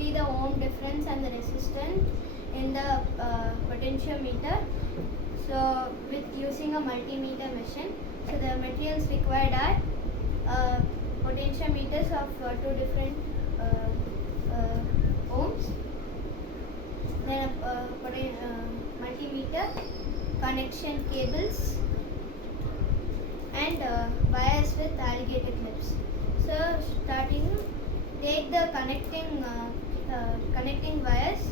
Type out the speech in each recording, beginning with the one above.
be the ohm difference and the resistance in the potentiometer. So with using a multimeter machine, so the materials required are potentiometers of two different ohms, then multimeter, connection cables, and wires with alligator clips. So starting, take the connecting wires.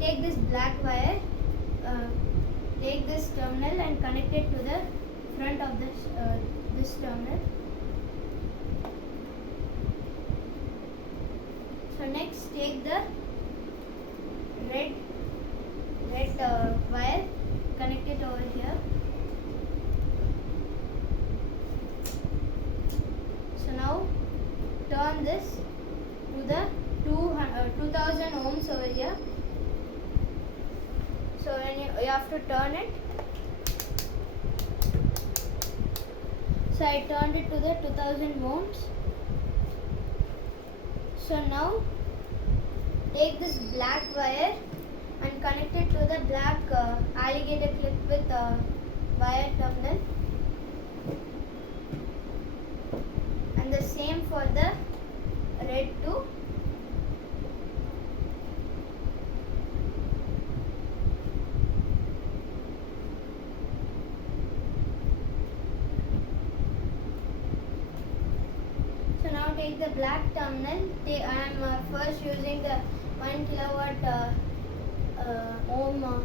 Take this black wire, take this terminal and connect it to the front of this terminal. So next, take the red wire, connect it over here. So now turn this to the 2000 ohms over here. So when you have to turn it. So I turned it to the 2000 ohms. So now take this black wire and connect it to the black alligator clip with wire terminal, and the same for the red too. So now take the black terminal. I am first using the 1 kilowatt ohm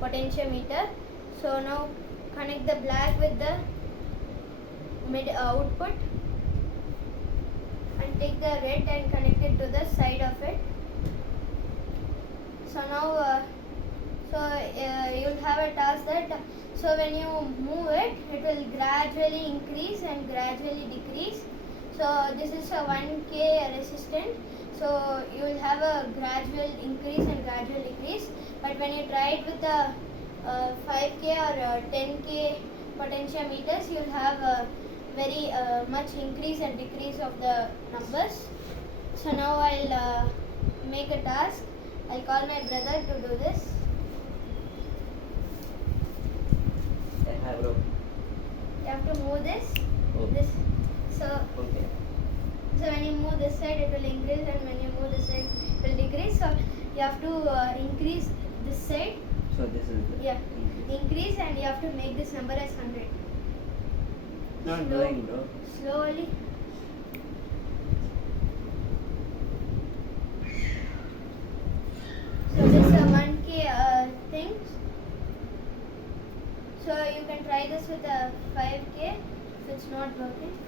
potentiometer. So now connect the black with the mid output, and take the red and connect it to the side of it. So now you'll have a task that so when you move it, it will gradually increase and gradually decrease. So this is a 1K resistant. So you will have a gradual increase and gradual decrease. But when you try it with a 5K or 10K potentiometers, you will have a very much increase and decrease of the numbers. So now I'll make a task. I'll call my brother to do this. Hi bro. You have to move this. Oh. This. So. Okay. So when you move this side, it will increase, and when you move this side, it will decrease. So you have to increase this side. So this is the increase, and you have to make this number as 100. Not doing, bro. Slowly. So this is a 1K thing. So you can try this with a 5K if it's not working.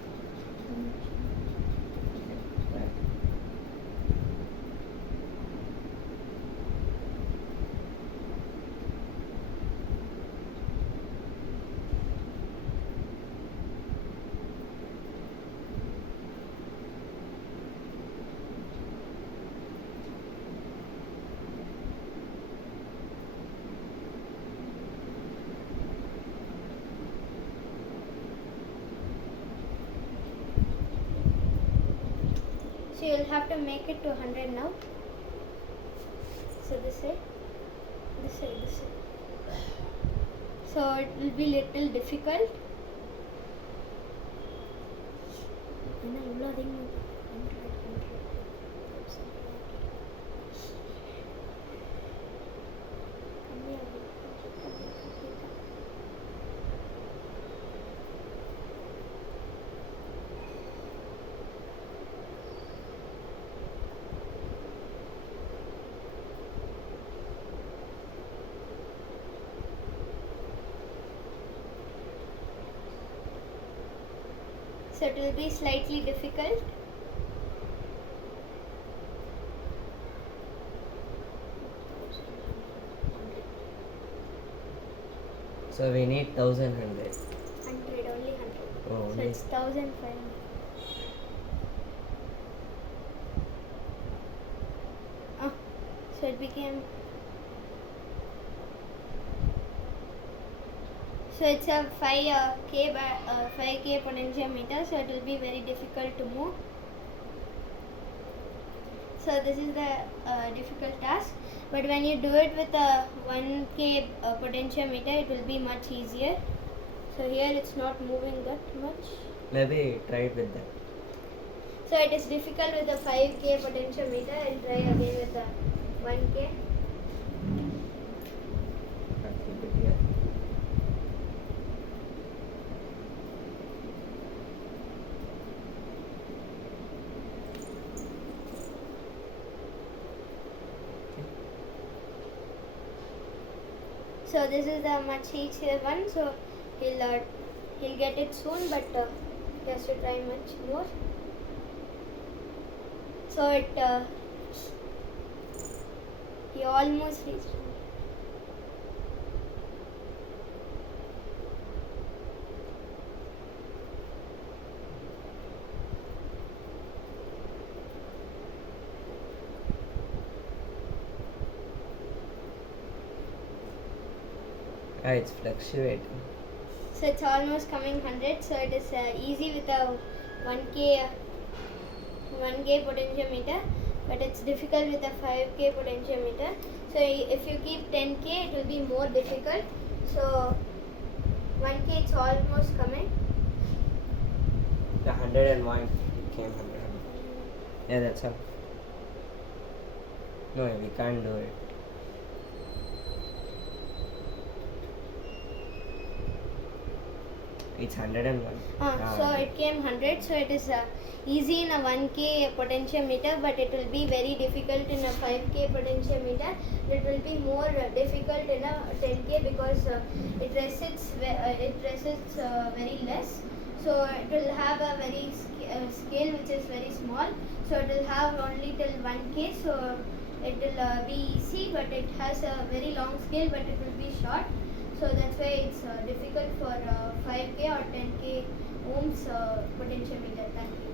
So you'll have to make it to 100 now. So this side. So it will be little difficult. So it will be slightly difficult. So we need 1100. 100, only 100. Oh, So it's 1500. So it became. So it's a 5K potentiometer, so it will be very difficult to move. So this is the difficult task. But when you do it with a 1K potentiometer, it will be much easier. So here it's not moving that much. Maybe try it with that. So it is difficult with a 5K potentiometer. I'll try again with a 1K. Keep it here. So this is the much easier one. So he'll get it soon, but he has to try much more. So he almost reached. It's fluctuating. So it's almost coming 100. So it is easy with a 1K potentiometer, but it's difficult with a 5K potentiometer. So if you keep 10K, it will be more difficult. So 1K, it's almost coming. The 101 came 100. Yeah, that's all. No, we can't do it. It's 101. So it came 100. So it is easy in a 1K potentiometer, but it will be very difficult in a 5K potentiometer. It will be more difficult in a 10K because it resists very less. So it will have a very scale which is very small. So it will have only till 1K. So it will be easy, but it has a very long scale, but it will be short. So that's why it's difficult for 5K or 10K ohms potentiometer. Thank you.